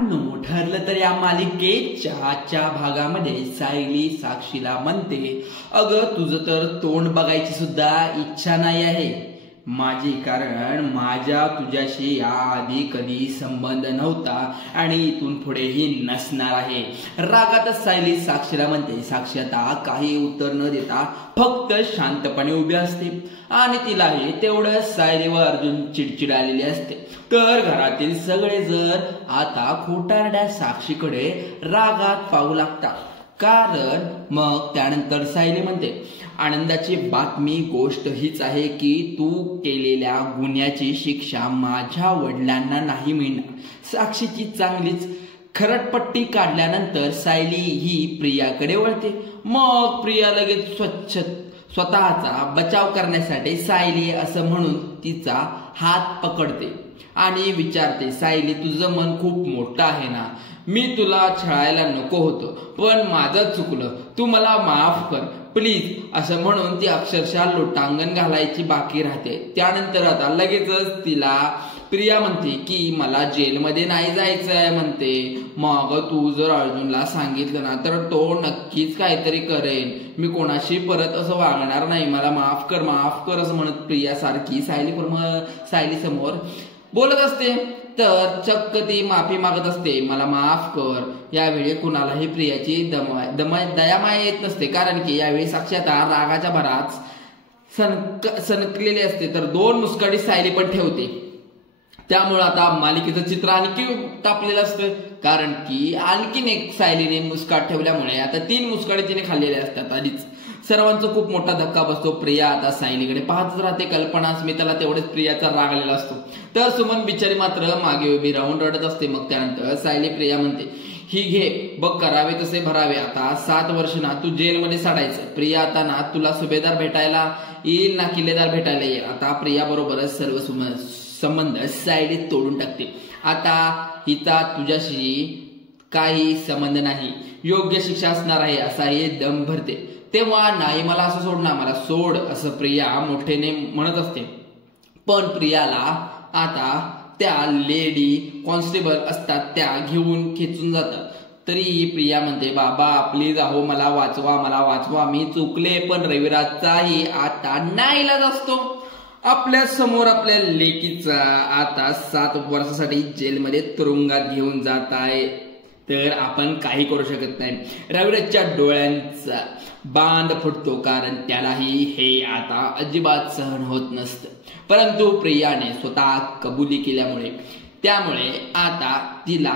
मित्रांनो, ठरलं तर या मालिकेच्या आजच्या भागामध्ये सायली साक्षीला म्हणते, अगं तुझं तर तोंड बघायची सुद्धा इच्छा नाही आहे माझी, कारण माझ्या तुझ्याशी याआधी कधी संबंध नव्हता आणि इथून पुढेही नसणार आहे। रागातच सायली साक्षीला म्हणते। साक्षी आता काही उत्तर न देता फक्त शांतपणे उभी असते आणि तिलाही तेवढं सायलीवर अर्जुन चिडचिड आलेली असते। तर घरातील सगळे जर आता खोटारड्या साक्षीकडे रागात पाहू लागतात, कारण मग त्यानंतर सायली म्हणते, आनंदाची बातमी गोष्ट हीच आहे की तू केलेल्या गुन्ह्याची शिक्षा माझ्या वडिलांना नाही मिळणार। साक्षीची चांगलीच खरटपट्टी काढल्यानंतर सायली ही प्रियाकडे वळते। मग प्रिया लगेच स्वतःचा बचाव करण्यासाठी सायली असं म्हणून तिचा हात पकडते आणि विचारते, सायली तुझं मन खूप मोठं आहे ना, मी तुला छळायला नको होतं पण माझं चुकलं, तू मला माफ कर प्लीज, असं म्हणून ती अक्षरशः लोटांगण घालायची बाकी राहते। त्यानंतर आता लगेचच तिला प्रिया म्हणते की मला जेलमध्ये नाही जायचंय म्हणते। मग तू जर अर्जुनला सांगितलं ना तर तो नक्कीच काहीतरी करेन, मी कोणाशी परत असं वागणार नाही, मला माफ कर असं म्हणत प्रिया सारखी सायली समोर बोलत असते। तर चक्क ती माफी मागत असते, मला माफ कर। यावेळी कुणालाही प्रियाची दयामाया येत नसते, कारण की यावेळी साक्षी आता रागाच्या भरात सनकलेली असते। तर दोन मुस्काडी सायली पण ठेवते। त्यामुळे आता मालिकेचं चित्र आणखी तापलेलं असतं, कारण की आणखीन एक सायलीने मुस्काट ठेवल्यामुळे आता 3 मुस्काडे तिने खाल्लेले असतात। आधीच सर्वांचा खूप मोठा धक्का बसतो। प्रिया आता सायलीकडे पाहतच राहते। कल्पना स्मिताला तेवढेच प्रियाचा राग आलेला असतो, तर सुमन बिचारी मात्र मागे उभी राहून रडत असते। मग त्यानंतर सायली प्रिया म्हणते, ही घे बघ, करावे तसे भरावे, आता 7 वर्ष ना तू जेलमध्ये साडायचं। प्रिया आता ना तुला सुभेदार भेटायला येईल ना किल्लेदार भेटायला येईल। आता प्रिया बरोबरच सर्व संबंध सायली तोडून टाकते। आता हिचा तुझ्याशी काही संबंध नाही, योग्य शिक्षा असणार आहे असा हे दम भरते। तेव्हा नाही मला असं सोड ना, मला सोड असं प्रिया मोठेने म्हणत असते। पण प्रियाला आता त्या लेडी कॉन्स्टेबल असतात त्या घेऊन खेचून जातात। तरी प्रिया म्हणते, बाबा प्लीज अहो मला वाचवा, मी चुकले। पण रविराजचाही आता नाईलाज असतो। आपल्या समोर आपल्या लेकीचा आता 7 वर्षासाठी जेलमध्ये तुरुंगात घेऊन जात आहे, तर आपण काही करू शकत नाही। रविराजच्या डोळ्यांचा बांध फुटतो, कारण त्यालाही हे आता अजिबात सहन होत नसतं। परंतु प्रियाने स्वतः कबुली केल्यामुळे त्यामुळे आता तिला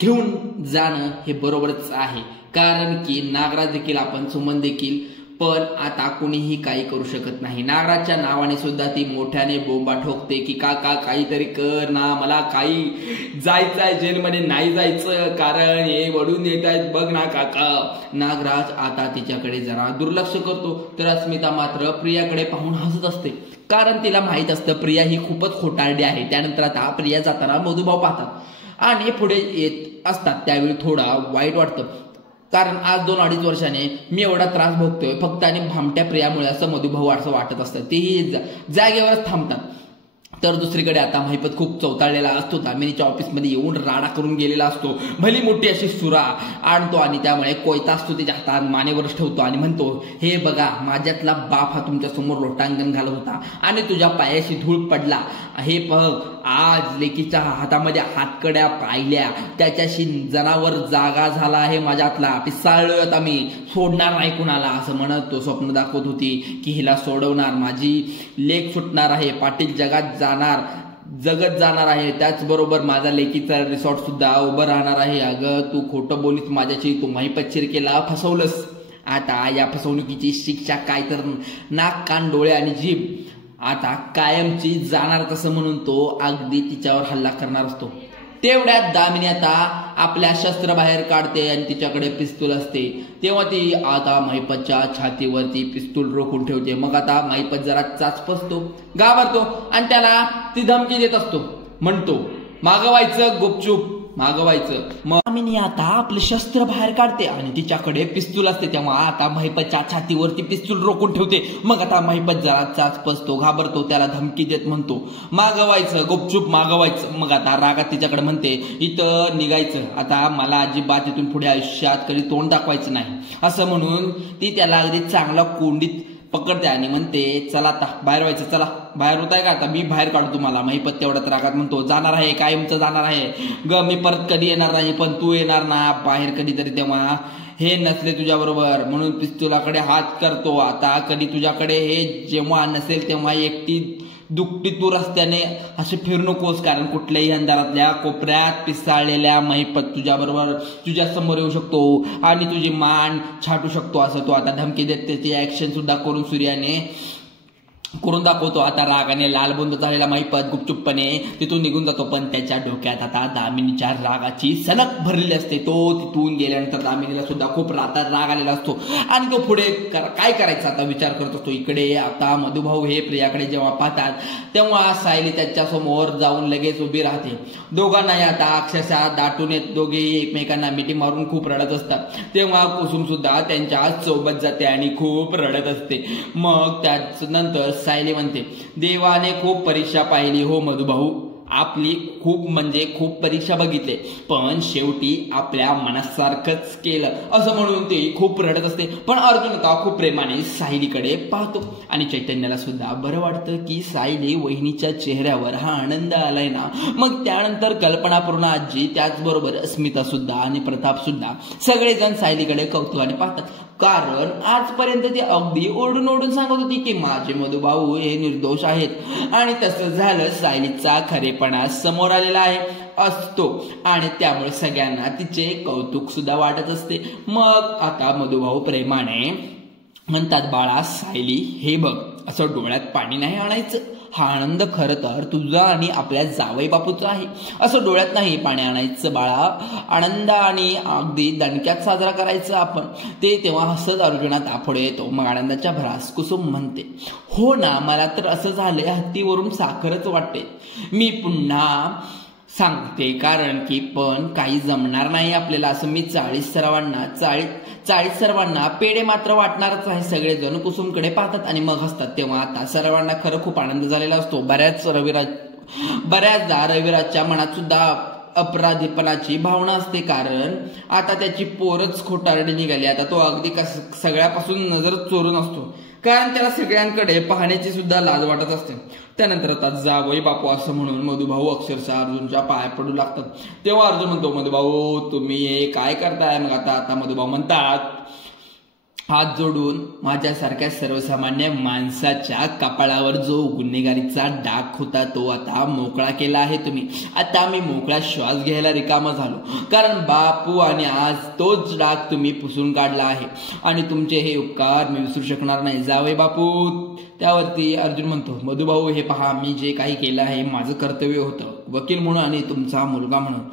घेऊन जाणं हे बरोबरच आहे, कारण की नागराज देखील आपण सुमन देखील, पण आता कुणीही काही करू शकत नाही। नागराजच्या नावाने सुद्धा ती मोठ्याने बोंबा ठोकते की काका काहीतरी कर ना, मला काही जायचंय जेलमध्ये, नाही जायचं कारण हे वडून येत आहेत बघ ना काका। नागराज आता तिच्याकडे जरा दुर्लक्ष करतो, तर अस्मिता मात्र प्रियाकडे पाहून हसत असते, कारण तिला माहित असतं प्रिया ही खूपच खोटारडी आहे। त्यानंतर आता प्रिया जाताना मधुभाऊ पाहतात आणि पुढे येत असतात। त्यावेळी थोडा वाईट वाटतं, कारण आज 2-2.5 वर्षाने मी एवढा त्रास भोगतोय फक्त आणि भामट्या प्रियामुळे, असं मधुभाऊ असं वाटत असतं। तेही जागेवरच थांबतात। तर दुसरीकडे आता महिपत खूप चौताळलेला असतो, दामिनीच्या ऑफिसमध्ये येऊन राडा करून गेलेला असतो। भली मोठी अशी सुरा आणतो आणि त्यामुळे कोयता असतो त्याच्या हातात मानेवरच ठेवतो आणि म्हणतो, हे बघा माझ्यातला बाप हा तुमच्या समोर लोटांगण घालत होता आणि तुझ्या पायाशी धूळ पडला, हे बघ आज लेकीच्या हातामध्ये हातकड्या पाहिल्या, त्याच्याशी जनावर जागा झाला आहे माझ्यातला, पिसाळलोय आता मी, सोडणार नाही कुणाला, असं म्हणत तो स्वप्न दाखवत होती की हिला सोडवणार, माझी लेक सुटणार आहे, पाटील जगत जाणार आहे, त्याचबरोबर माझा लेकीचा रिसॉर्ट सुद्धा उभं राहणार आहे। अगं तू खोटं बोलीस माझ्याशी, तू महिपत चिरकेला फसवलंस, आता या फसवणुकीची शिक्षा काय तर नाक कान डोळे आणि जीभ आता कायमची जाणार, तसं म्हणून तो अगदी तिच्यावर हल्ला करणार असतो। तेवढ्यात दामिनी आता आपल्या शस्त्र बाहेर काढते आणि तिच्याकडे पिस्तूल असते। तेव्हा ती आता महिपतच्या छातीवरती पिस्तूल रोखून ठेवते। मग आता महिपत जरा चाचपसतो, घाबरतो आणि त्याला ती धमकी देत असतो, म्हणतो मागवायचं गुपचूप, मागवायचं. मग दामिनी आता आपले शस्त्र बाहेर काढते आणि तिच्याकडे पिस्तूल असते. तेव्हा आता महिपतच्या छातीवरती पिस्तूल रोखून ठेवते. मग आता महिपत जरा चाचपसतो, घाबरतो, त्याला धमकी देत म्हणतो मागवायचं, गुपचूप मागवायचं. मग आता रागात तिच्याकडे म्हणते इथं निघायचं, आता मला अजिबात इथून पुढे आयुष्यात कधी तोंड दाखवायचं नाही असं म्हणून ती त्याला अगदी चांगला कोंडीत पकडते आणि म्हणते चला आता बाहेर व्हायचं, चला बाहेर होत आहे का, आता मी बाहेर काढू तुम्हाला. महिपत तेवढ्यात रागात म्हणतो जाणार आहे, कायमचं जाणार आहे ग, मी परत कधी येणार नाही, पण तू येणार ना बाहेर कधीतरी, तेव्हा हे नसले तुझ्या बरोबर म्हणून पिस्तुलाकडे हात करतो. आता कधी तुझ्याकडे हे जेव्हा नसेल तेव्हा एकटी दुकटी तू रस्त्याने असे फिरू नकोस, कारण कुठल्याही अंधारातल्या कोपऱ्यात पिसाळलेल्या महिपत तुझ्या बरोबर तुझ्या समोर येऊ शकतो आणि तुझी मान छाटू शकतो असं तो आता धमकी देत त्याची ऍक्शन सुद्धा करून सूर्याने करून दाखवतो. आता रागाने लालबुंद झालेला महिपत गुपचूपपणे तिथून निघून जातो. पण त्याच्या डोक्यात आता दामिनीच्या रागाची सनक भरलेली असते. तो तिथून गेल्यानंतर दामिनीला सुद्धा खूप राग आलेला असतो आणि तो पुढे काय करायचं आता विचार करत असतो. इकडे आता मधुभाऊ हे प्रियाकडे जेव्हा पाहतात तेव्हा सायली त्यांच्या समोर जाऊन लगेच उभी राहते. दोघांनाही आता अक्षरशः दाटून येत, दोघे एकमेकांना मिठी मारून खूप रडत असतात. तेव्हा कुसुम सुद्धा त्यांच्या सोबत जाते आणि खूप रडत असते. मग त्याच नंतर सायली म्हणते देवाने खूप परीक्षा पाहिली हो मधुभाऊ, आपली खूप परीक्षा बघितले, पण शेवटी आपल्या मनासारखंच केलं असं म्हणून ते खूप रडत असते. पण अर्जुन आता खूप प्रेमाने सायलीकडे पाहतो आणि चैतन्याला सुद्धा बरं वाटतं की सायली वहिनीच्या चेहऱ्यावर हा आनंद आलाय ना. मग त्यानंतर कल्पनापूर्ण आजी, त्याचबरोबर अस्मिता सुद्धा आणि प्रताप सुद्धा सगळेजण सायलीकडे कौतुकाने पाहतात, कारण आजपर्यंत ती अगदी ओरडून ओरडून सांगत होती की माझे मधुभाऊ हे निर्दोष आहेत आणि तसं झालं, सायलीचा खरेपणा समोर आलेला आहे असतो आणि त्यामुळे सगळ्यांना तिचे कौतुक सुद्धा वाटत असते. मग आता मधुभाऊ प्रेमाने म्हणतात बाळा सायली हे बघ, असं डोळ्यात पाणी नाही आणायचं, हा आनंद खरं तर तुझा आणि आपल्या जावई बापूचा आहे, असं डोळ्यात नाही पाणी आणायचं बाळा, आनंद आणि अगदी दणक्यात साजरा करायचा आपण. ते तेव्हा हसत अर्जुनात पुढे येतो. मग आनंदाच्या भरास कुसुम म्हणते हो ना, मला तर असं झालंय हत्तीवरून साखरच वाटते, मी पुन्हा सांगते कारण की पण काही जमणार नाही आपल्याला असं मी 40 सर्वांना पेढे मात्र वाटणारच आहे. सगळेजण कुसुमकडे पाहतात आणि मग हसतात. तेव्हा आता सर्वांना खरं खूप आनंद झालेला असतो. बऱ्याचदा रविराजच्या मनात सुद्धा अपराधीपणाची भावना असते, कारण आता त्याची पोरच खोटारडी निघाली. आता तो अगदी सगळ्यापासून नजर चोरून असतो, कारण त्याला सगळ्यांकडे पाहण्याची सुद्धा लाज वाटत असते. त्यानंतर आता जावई बापू असं म्हणून मधुभाऊ अक्षरशः अर्जुनच्या पाया पडू लागतात. तेव्हा अर्जुन म्हणतो मधुभाऊ तुम्ही हे काय करताय. मग आता मधुभाऊ म्हणतात हात जोडून माझ्यासारख्या सर्वसामान्य माणसाच्या कपाळावर जो गुन्हेगारीचा डाग होता तो आता मोकळा केला आहे तुम्ही. आता मी मोकळा श्वास घ्यायला रिकामा झालो, कारण बापू आणि आज तोच डाग तुम्ही पुसून काढला आहे आणि तुमचे हे उपकार मी विसरू शकणार नाही जावई बापू. त्यावरती अर्जुन म्हणतो मधुभाऊ हे पहा, मी जे काही केलं आहे माझं कर्तव्य होतं वकील म्हणून आणि तुमचा मुलगा म्हणून.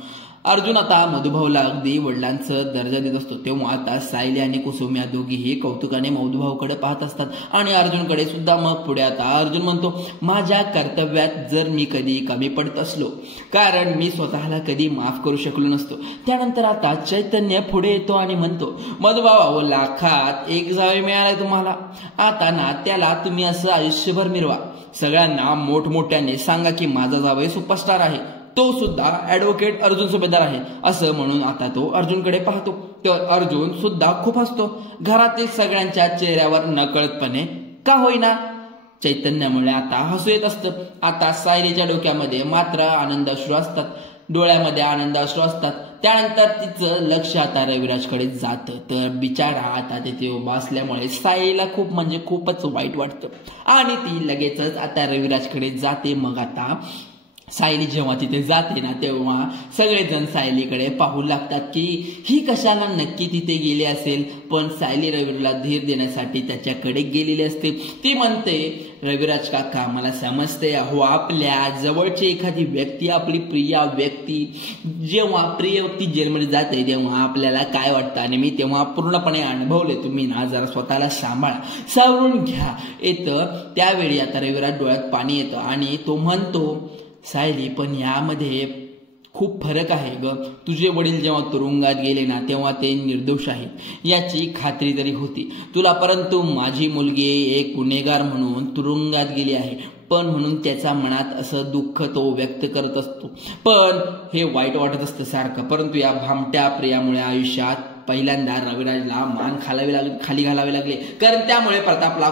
अर्जुन आता मधुभाऊला अगदी वडिलांचं दर्जा देत असतो. तेव्हा आता सायली आणि कुसुम या दोघीही कौतुकाने मधुभाऊकडे पाहत असतात आणि अर्जुनकडे सुद्धा. मग पुढे आता अर्जुन म्हणतो माझ्या कर्तव्यात जर मी कधी कमी पडत असलो, कारण मी स्वतःला कधी माफ करू शकलो नसतो. त्यानंतर आता चैतन्य पुढे येतो आणि म्हणतो मधुभाऊ लाखात एक जावई मिळालाय तुम्हाला, आता ना त्याला तुम्ही असं आयुष्यभर मिरवा, सगळ्यांना मोठमोठ्याने सांगा की माझा जावई सुपरस्टार आहे, तो सुद्धा ऍडव्होकेट अर्जुन सुभेदार आहे असं म्हणून आता तो अर्जुनकडे पाहतो. तर अर्जुन सुद्धा खूप हसतो. घरातील सगळ्यांच्या चेहऱ्यावर नकळतपणे का होईना चैतन्यामुळे आता हसू येत असतं. आता सायलीच्या डोक्यामध्ये मात्र आनंद अश्रू असतात, डोळ्यामध्ये आनंद अश्रू असतात. त्यानंतर तिचं लक्ष आता रविराजकडे जातं. तर बिचारा आता तिथे उभा असल्यामुळे सायलीला खूपच वाईट वाटतं आणि ती लगेचच आता रविराजकडे जाते. मग आता सायली जेव्हा तिथे जाते ना तेव्हा सगळेजण सायलीकडे पाहू लागतात की ही कशाला नक्की तिथे गेली असेल. पण सायली रविराजला धीर देण्यासाठी त्याच्याकडे गेलेली असते. ती म्हणते रविराज काका मला समजते, अहो आपल्या जवळची एखादी व्यक्ती, आपली प्रिय व्यक्ती, जेव्हा प्रिय व्यक्ती जेलमध्ये जाते तेव्हा आपल्याला काय वाटतं आणि मी तेव्हा पूर्णपणे अनुभवले. तुम्ही ना जरा स्वतःला सांभाळा, सावरून घ्या येतं. त्यावेळी आता रविराज डोळ्यात पाणी येतं आणि तो म्हणतो सायली पण यामध्ये खूप फरक आहे ग. तुझे वडील जेव्हा तुरुंगात गेले ना तेव्हा ते निर्दोष आहेत याची खात्री तरी होती तुला, परंतु माझी मुलगी एक गुन्हेगार म्हणून तुरुंगात गेली आहे पण म्हणून त्याच्या मनात असं दुःख तो व्यक्त करत असतो, पण हे वाईट वाटत असतं सारखं. परंतु या भामट्या प्रियामुळे आयुष्यात पहिल्यांदा रविराजला मान खाली घालावे लागले, कारण त्यामुळे प्रतापला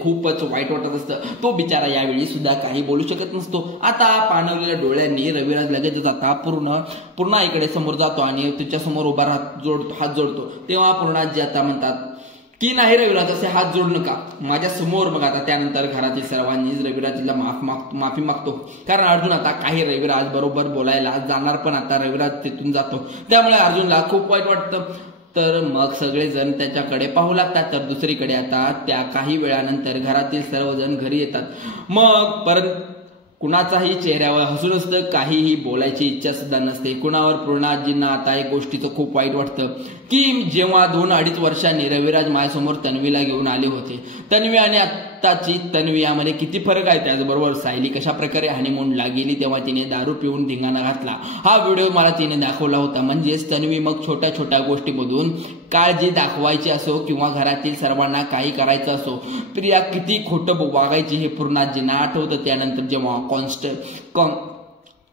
खूपच वाईट वाटत असतं. तो बिचारा यावेळी सुद्धा काही बोलू शकत नसतो. आता पाणवलेल्या डोळ्यांनी रविराज लगेचच आता पुन्हा इकडे समोर जातो आणि तिच्या समोर उभा हात जोडतो. तेव्हा पूर्णाजी आता म्हणतात की नाही रविराज, असे हात जोडू नका माझ्या समोर. मग आता त्यानंतर घरातील सर्वांनीच रविराजला माफी मागतो, कारण अर्जुन आता काही रविराज बरोबर बोलायला जाणार पण आता रविराज तिथून जातो, त्यामुळे अर्जुनला खूप वाईट वाटतं. तर मग सगळेजण त्याच्याकडे पाहू लागतात. तर दुसरीकडे आता त्या काही वेळानंतर घरातील सर्वजण घरी येतात. मग परत कुणाचाही चेहऱ्यावर हसून असतं, काहीही बोलायची इच्छा सुद्धा नसते कुणावर. पूर्णाजींना आता एक गोष्टीचं खूप वाईट वाटतं की जेव्हा 2-2.5 वर्षांनी रविराज माझ्यासमोर तन्वीला घेऊन आले होते, तन्वी आणि आत्ताची तन्वी यामध्ये किती फरक आहे. त्याचबरोबर सायली कशा प्रकारे हनीमूनला गेली तेव्हा तिने दारू पिऊन धिंगाणा घातला, हा व्हिडिओ मला तिने दाखवला होता. म्हणजेच तन्वी मग छोट्या छोट्या गोष्टीमधून काळजी दाखवायची असो किंवा घरातील सर्वांना काही करायचं असो, प्रिया किती खोटं वागायची हे पूर्णाजींना आठवतं. त्यानंतर जेव्हा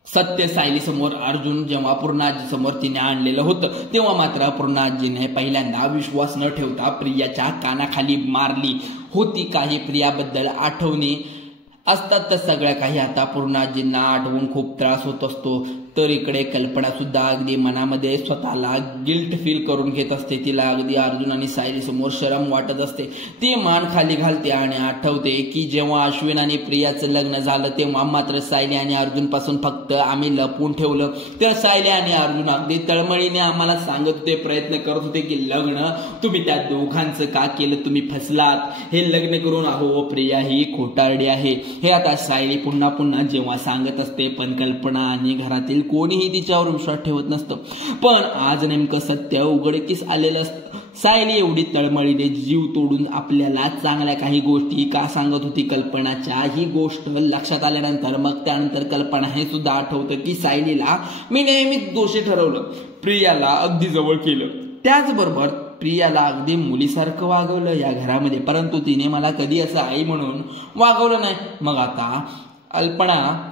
सत्य सायली समोर अर्जुन जेव्हा पूर्णाजी समोर तिने आणलेलं होतं तेव्हा मात्र पूर्णाजीने पहिल्यांदा विश्वास न ठेवता प्रियाच्या कानाखाली मारली होती. काही प्रियाबद्दल आठवणी असतात तर सगळ्या काही आता पूर्णाजींना आठवून खूप त्रास होत असतो. तर इकडे कल्पना सुद्धा अगदी मनामध्ये स्वतःला गिल्ट फील करून घेत असते. तिला अगदी अर्जुन आणि सायली समोर शरम वाटत असते. ती मान खाली घालते आणि आठवते की जेव्हा अश्विन आणि प्रियाचं लग्न झालं तेव्हा मात्र सायली आणि अर्जुन पासून फक्त आम्ही लपवून ठेवलं. तर सायली आणि अर्जुन अगदी तळमळीने आम्हाला सांगत होते, प्रयत्न करत होते की लग्न तुम्ही त्या दोघांचं का केलं, तुम्ही फसलात, हे लग्न करून अहो प्रिया ही खोटारडी आहे. हे आता सायली पुन्हा जेव्हा सांगत असते, पण कल्पना आणि घरातील कोणीही तिच्यावर विश्वास ठेवत नसतं. पण आज नेमकं सत्य उघडकीस आलेलं असतं. सायली एवढी तळमळीने जीव तोडून आपल्याला चांगल्या काही गोष्टी का सांगत होती कल्पनाच्या, ही गोष्ट लक्षात आल्यानंतर मग त्यानंतर कल्पना हे सुद्धा आठवतं की सायलीला मी नेहमीच दोषी ठरवलं, प्रियाला अगदी जवळ केलं, त्याचबरोबर प्रियाला अगदी मुलीसारखं वागवलं या घरामध्ये, परंतु तिने मला कधी असं आई म्हणून वागवलं नाही. मग आता कल्पना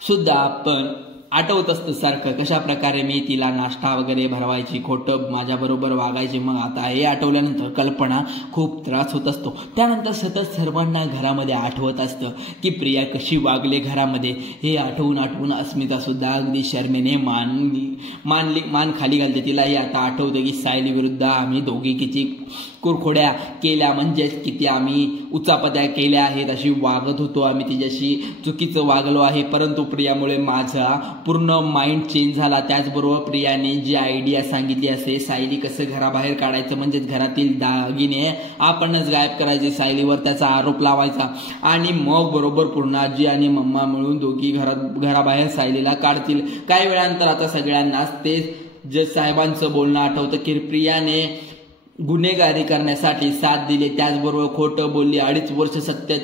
सुद्धा पण आठवत असतं सारखं कशा प्रकारे मी तिला नाश्ता वगैरे भरवायची, खोटं माझ्याबरोबर वागायची. मग आता हे आठवल्यानंतर कल्पना खूप त्रास होत असतो. त्यानंतर सतत सर्वांना घरामध्ये आठवत असतं की प्रिया कशी वागले घरामध्ये. हे आठवून अस्मिता सुद्धा अगदी शर्मेने मान खाली घालते. तिलाही आता आठवतं की सायली विरुद्ध आम्ही दोघी किती कुरखोड्या केल्या, म्हणजेच किती आम्ही उचापत्या केल्या आहेत, अशी वागत होतो आम्ही, तिच्याशी चुकीचं वागलो आहे. परंतु प्रियामुळे माझा पूर्ण माइंड चेंज झाला. त्याचबरोबर प्रियाने जी आयडिया सांगितली असे सायली कसं घराबाहेर काढायचं, म्हणजेच घरातील दागिने आपणच गायब करायचे, सायलीवर त्याचा आरोप लावायचा आणि मग बरोबर पूर्णाजी आणि मम्मा मिळून दोघी घराबाहेर सायलीला काढतील. काही वेळानंतर आता सगळ्यांनाच ते जज साहेबांचं बोलणं आठवतं की प्रियाने गुन्हेगारी करण्यासाठी साथ दिली, त्याचबरोबर खोटं बोलली, 2.5 वर्ष सत्य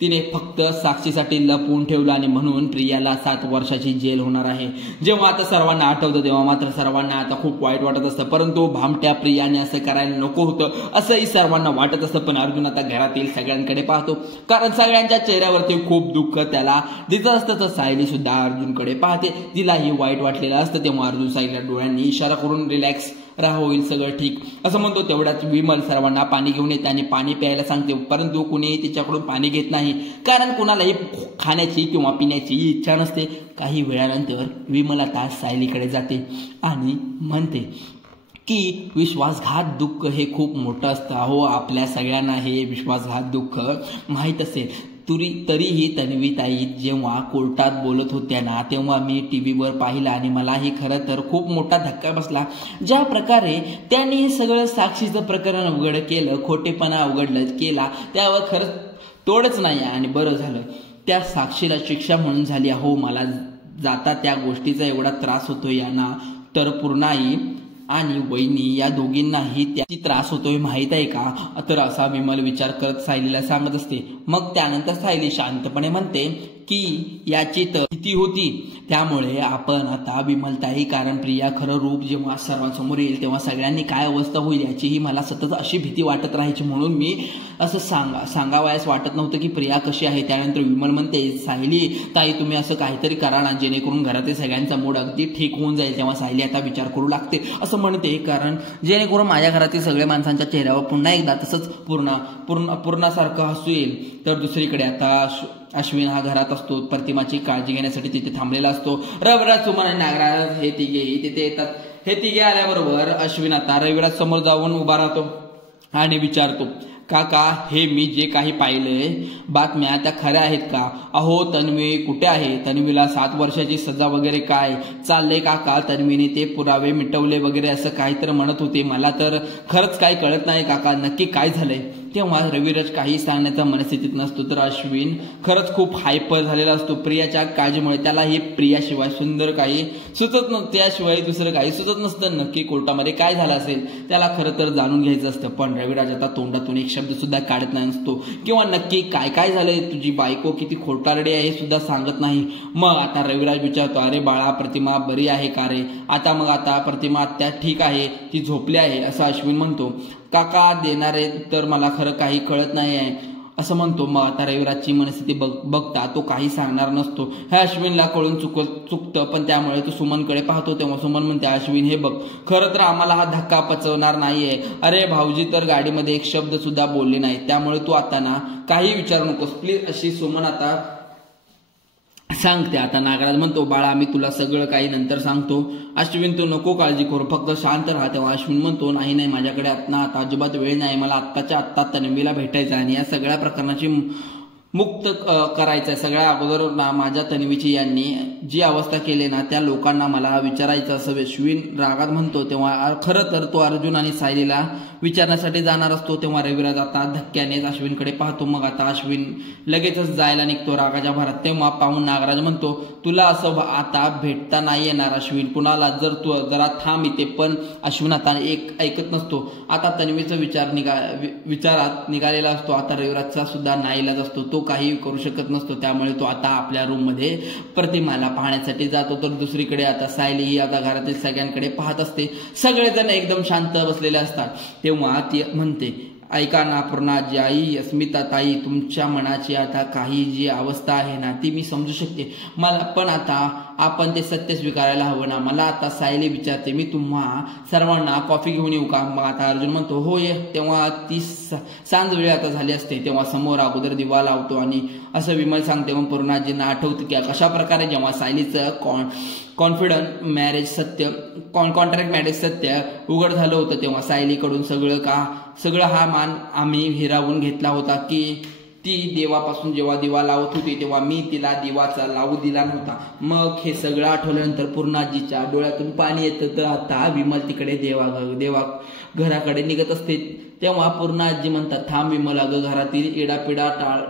तिने फक्त साक्षीसाठी लपवून ठेवलं आणि म्हणून प्रियाला 7 वर्षाची जेल होणार आहे. जेव्हा आता सर्वांना आठवतं तेव्हा मात्र सर्वांना आता खूप वाईट वाटत असतं, परंतु भामट्या प्रियाने असं करायला नको होतं असंही सर्वांना वाटत असतं. पण अर्जुन आता घरातील सगळ्यांकडे पाहतो, कारण सगळ्यांच्या चेहऱ्यावरती खूप दुःख त्याला दिसत असतं. तर सायली सुद्धा अर्जुनकडे पाहते, तिलाही वाईट वाटलेलं असतं. तेव्हा अर्जुन सायलीला डोळ्यांनी इशारा करून रिलॅक्स राहा, होईल सगळं ठीक असं म्हणतो. तेवढ्याच विमल सर्वांना पाणी घेऊन येते आणि पाणी प्यायला सांगते, परंतु कुणीही तिच्याकडून पाणी घेत नाही, कारण कुणालाही खाण्याची किंवा पिण्याची इच्छा नसते. काही वेळानंतर विमल आता सायलीकडे जाते आणि म्हणते की विश्वासघात दुःख हे खूप मोठं असतं. अहो आपल्या सगळ्यांना हे विश्वासघात दुःख माहीत असेल, तरीही तन्वीताई जेव्हा कोर्टात बोलत होत्या ना तेव्हा मी टीव्हीवर पाहिलं आणि मलाही खरं तर खूप मोठा धक्का बसला. ज्या प्रकारे त्यांनी हे सगळं साक्षीचं प्रकरण उघड केलं, खोटेपणा केला, त्यावर खरंच तोडच नाही. आणि बरं झालं त्या साक्षीला शिक्षा म्हणून झाली. अहो मला जाता त्या गोष्टीचा एवढा त्रास होतो यांना, तर पूर्णाई आणि वहिनी या दोघींनाही त्याची त्रास होतोय माहित आहे का, तर असा विमल विचार करत सायलीला सांगत असते. मग त्यानंतर सायली शांतपणे म्हणते की याची तर किती होती, त्यामुळे आपण आता विमलताई, कारण प्रिया खरं रूप जेव्हा सर्वांसमोर येईल तेव्हा सगळ्यांनी काय अवस्था होईल याचीही मला सतत अशी भीती वाटत राहायची, म्हणून मी असं सांगावयास वाटत नव्हतं की प्रिया कशी आहे. त्यानंतर विमल म्हणते, सायली ताई तुम्ही असं काहीतरी करा ना जेणेकरून घरातील सगळ्यांचा मूड अगदी ठीक होऊन जाईल. तेव्हा सायली आता विचार करू लागते, असं म्हणते कारण जेणेकरून माझ्या घरातील सगळ्या माणसांच्या चेहऱ्यावर पुन्हा एकदा तसंच पूर्णासारखं हसू येईल. तर दुसरीकडे आता अश्विन हा घरात असतो, प्रतिमाची काळजी घेण्यासाठी तिथे थांबलेला असतो. रविराज, सुमन आणि नागराज हे तिघेही तिथे येतात. हे तिघे आल्याबरोबर अश्विन आता रविराज समोर जाऊन उभा राहतो आणि विचारतो, काका हे मी जे काही पाहिलंय बातम्या त्या खऱ्या आहेत का? अहो तन्वी कुठे आहे? तन्वीला 7 वर्षाची सजा वगैरे काय चाललंय काका? तन्वीने ते पुरावे मिटवले वगैरे असं काहीतरी म्हणत होते. मला तर खरंच काही कळत नाही काका, नक्की काय झालंय? तेव्हा रविराज काही सांगण्याच्या मनस्थितीत नसतो. तर अश्विन खरंच खूप हायपर झालेला असतो प्रियाच्या काळजीमुळे. त्याला ही प्रियाशिवाय सुंदर काही सुचत नसतं, त्याशिवाय दुसरं काही सुचत नसतं. नक्की कोर्टामध्ये काय झालं असेल त्याला खरं तर जाणून घ्यायचं असतं. पण रविराज आता तोंडातून एक शब्द सुद्धा काढत नाही नसतो, किंवा नक्की काय काय झालंय, तुझी बायको किती खोटारडी आहे हे सुद्धा सांगत नाही. मग आता रविराज विचारतो, अरे बाळा प्रतिमा बरी आहे का रे? आता प्रतिमा त्या ठीक आहे, ती झोपली आहे असं अश्विन म्हणतो. काका देणारे तर मला खरं काही कळत नाही आहे असं म्हणतो. मग आता रविराजची मनस्थिती बघता तो काही सांगणार नसतो. हे अश्विनला कळून चुकतं, पण त्यामुळे तो सुमनकडे पाहतो. तेव्हा सुमन म्हणते, अश्विन हे बघ खरं तर आम्हाला हा धक्का पचवणार नाहीये. अरे भाऊजी तर गाडीमध्ये एक शब्द सुद्धा बोलले नाही, त्यामुळे तू आता ना काही विचारू नकोस प्लीज, अशी सुमन आता सांगते. आता नागराज म्हणतो, बाळा मी तुला सगळं काही नंतर सांगतो. अश्विन तू नको काळजी करू, फक्त शांत राहा. तेव्हा अश्विन म्हणतो, नाही माझ्याकडे आता अजिबात वेळ नाही, मला आत्ताच्या आत्ता तन्वीला भेटायचं आणि या सगळ्या प्रकरणाची मुक्त करायचं आहे. सगळ्या अगोदर माझ्या तन्वीची यांनी जी अवस्था केली ना त्या लोकांना मला विचारायचं असं अश्विन रागात म्हणतो. तेव्हा खरं तर तो अर्जुन आणि सायलीला विचारण्यासाठी जाणार असतो. तेव्हा रविराज आता धक्क्यानेच अश्विनकडे पाहतो. मग आता अश्विन लगेचच जायला निघतो रागाच्या भरात. तेव्हा पाहून नागराज म्हणतो, तुला असं आता भेटता नाही येणार अश्विन कुणाला, जर तू जरा थांब इथे. पण अश्विन आता ऐकत नसतो. आता तन्वीचा विचारात निघालेला असतो. आता रविराजचा सुद्धा नाईलाज असतो, तो काही करू शकत नसतो. त्यामुळे तो आता आपल्या रूम मध्ये प्रतिमाला पाहण्यासाठी जातो. तर दुसरीकडे आता सायली ही आता घरातील सगळ्यांकडे पाहत असते. सगळेजण एकदम शांत बसलेले असतात. तेव्हा ती म्हणते, ऐका ना पूर्णाजी आई, अस्मिता ताई, तुमच्या मनाची आता काही जी अवस्था आहे ना ती मी समजू शकते. मला पण आता आपण ते सत्य स्वीकारायला हवं ना. मला आता सायली विचारते, मी तुम्हा सर्वांना कॉफी घेऊन येऊ का? मग आता अर्जुन म्हणतो, हो ये. तेव्हा ती सांज वेळ आता झाली असते. तेव्हा समोर अगोदर दिवा लावतो आणि असं विमल सांगते. मग पूर्णाजींना आठवतं की कशा प्रकारे जेव्हा सायलीचं कॉन्ट्रॅक्ट मॅरेज सत्य उघड झालं होतं तेव्हा सायलीकडून सगळं हा मान आम्ही हिरावून घेतला होता की ती देवापासून जेव्हा दिवा लावत होती तेव्हा मी तिला दिवाचा लावू दिला नव्हता. मग हे सगळं आठवल्यानंतर पूर्णाजीच्या डोळ्यातून पाणी येतं. तर आता विमल तिकडे देवा घराकडे निघत असते. तेव्हा पूर्णाजी म्हणतात, थांब विमल, अगं घरातील इडापिडा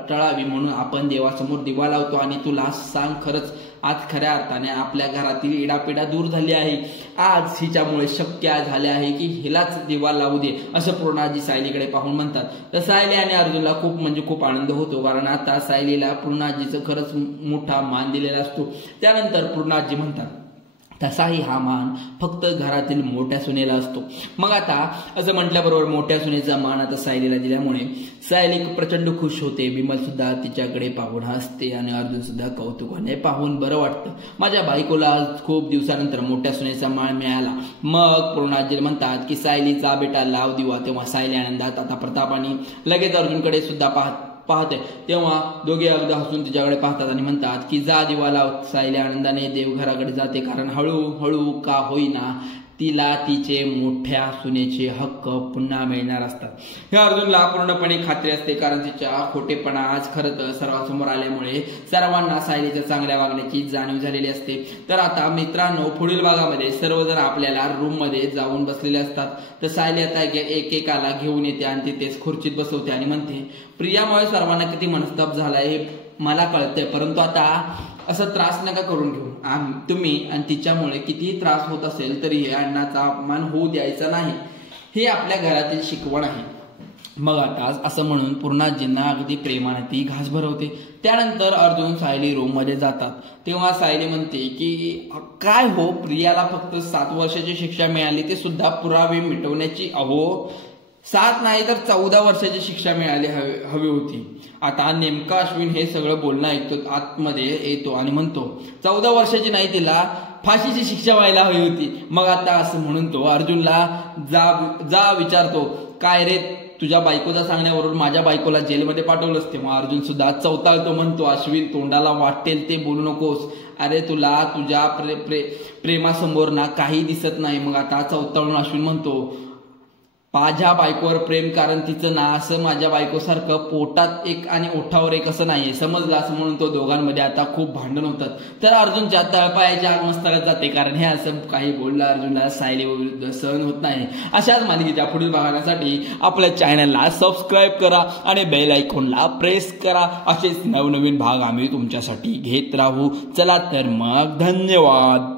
टळावी म्हणून आपण देवासमोर दिवा लावतो आणि तुला सांग खरंच आज खऱ्या अर्थाने आपल्या घरातील इडापिडा दूर झाली आहे. आज हिच्यामुळे शक्य झाले आहे की हिलाच दिवा लावू दे असं पूर्णाजी सायलीकडे पाहून म्हणतात. तर सायली आणि अर्जुनला खूप आनंद होतो, कारण आता सायलीला पूर्णाजीचं खरंच मोठा मान दिलेला असतो. त्यानंतर पूर्णाजी म्हणतात, तसाही हा मान फक्त घरातील मोठ्या सुनेला असतो. मग आता असं म्हटल्याबरोबर मोठ्या सुनेचा मान आता सायलीला दिल्यामुळे सायली प्रचंड खुश होते. विमल सुद्धा तिच्याकडे पाहून हसते आणि अर्जुन सुद्धा कौतुकाने पाहून बरं वाटतं. माझ्या बायकोला खूप दिवसानंतर मोठ्या सुनेचा मान मिळाला. मग पूर्णाजी म्हणतात की सायलीचा बेटा लाव दिवा. तेव्हा सायली आनंदात आता प्रतापाने लगेच अर्जुनकडे सुद्धा पाहते. तेव्हा दोघे अगदी हसून तिच्याकडे पाहतात आणि म्हणतात की जा दिवा लाव. सायली आनंदाने देवघराकडे जाते, कारण हळूहळू का होईना तिला तिचे मोठ्या सुनेचे हक्क पुन्हा मिळणार असतात. हे अर्जुनला पूर्णपणे खात्री असते, कारण तिच्या खोटेपणा आज खरं तर सर्वांसमोर आल्यामुळे सर्वांना सायलीच्या चांगल्या वागण्याची जाणीव झालेली असते. तर आता मित्रांनो, पुढील भागामध्ये सर्वजण आपल्याला रूम मध्ये जाऊन बसलेले असतात. तर सायली आता एकेकाला घेऊन येते आणि तिथेच खुर्चीत बसवते आणि म्हणते, प्रियामुळे सर्वांना किती मनस्ताप झालाय हे मला कळतंय, परंतु आता असं त्रास नका करून घेऊ. तुम्ही आणि तिच्यामुळे कितीही त्रास होत असेल तरी हे अण्णाचा अपमान होऊ द्यायचा नाही. हे आपल्या घरातील शिकवण आहे. मग आता असं म्हणून पूर्णाजींना अगदी प्रेमाने ती घास भरवते. त्यानंतर अर्जुन सायली रूम मध्ये जातात. तेव्हा सायली म्हणते की काय हो, प्रियाला फक्त 7 वर्षाची शिक्षा मिळाली, ते सुद्धा पुरावे मिटवण्याची. अहो 7 नाही तर 14 वर्षाची शिक्षा मिळाली हवी होती. आता नेमका अश्विन हे सगळं बोलणं ऐकतो, आतमध्ये येतो आणि म्हणतो 14 वर्षाची नाही, तिला फाशीची शिक्षा व्हायला हवी होती. मग आता असं म्हणून तो अर्जुनला जा विचारतो, काय रे तुझ्या बायकोचा सांगण्यावरून माझ्या बायकोला जेलमध्ये पाठवलंस. तेव्हा अर्जुन सुद्धा चवताळतो, म्हणतो अश्विन तोंडाला वाटेल ते बोलू नकोस. अरे तुला तुझ्या प्रेमासमोर ना काही दिसत नाही. मग आता चवताळून अश्विन म्हणतो माझ्या बायकोवर प्रेम, कारण तिचं ना असं माझ्या बायकोसारखं पोटात एक आणि ओठावर एक असं नाहीये, समजलं. असं म्हणून तो दोघांमध्ये आता खूप भांडण होतात. तर अर्जुनच्या तळपायाच्या आग मस्तकात जाते, कारण हे असं काही बोललं अर्जुनला सायली विरुद्ध सहन होत नाही. अशाच मालिकेच्या पुढील बघण्यासाठी आपल्या चॅनलला सबस्क्राईब करा आणि बेल आयकॉनला प्रेस करा. असेच नवनवीन भाग आम्ही तुमच्यासाठी घेत राहू. चला तर मग, धन्यवाद.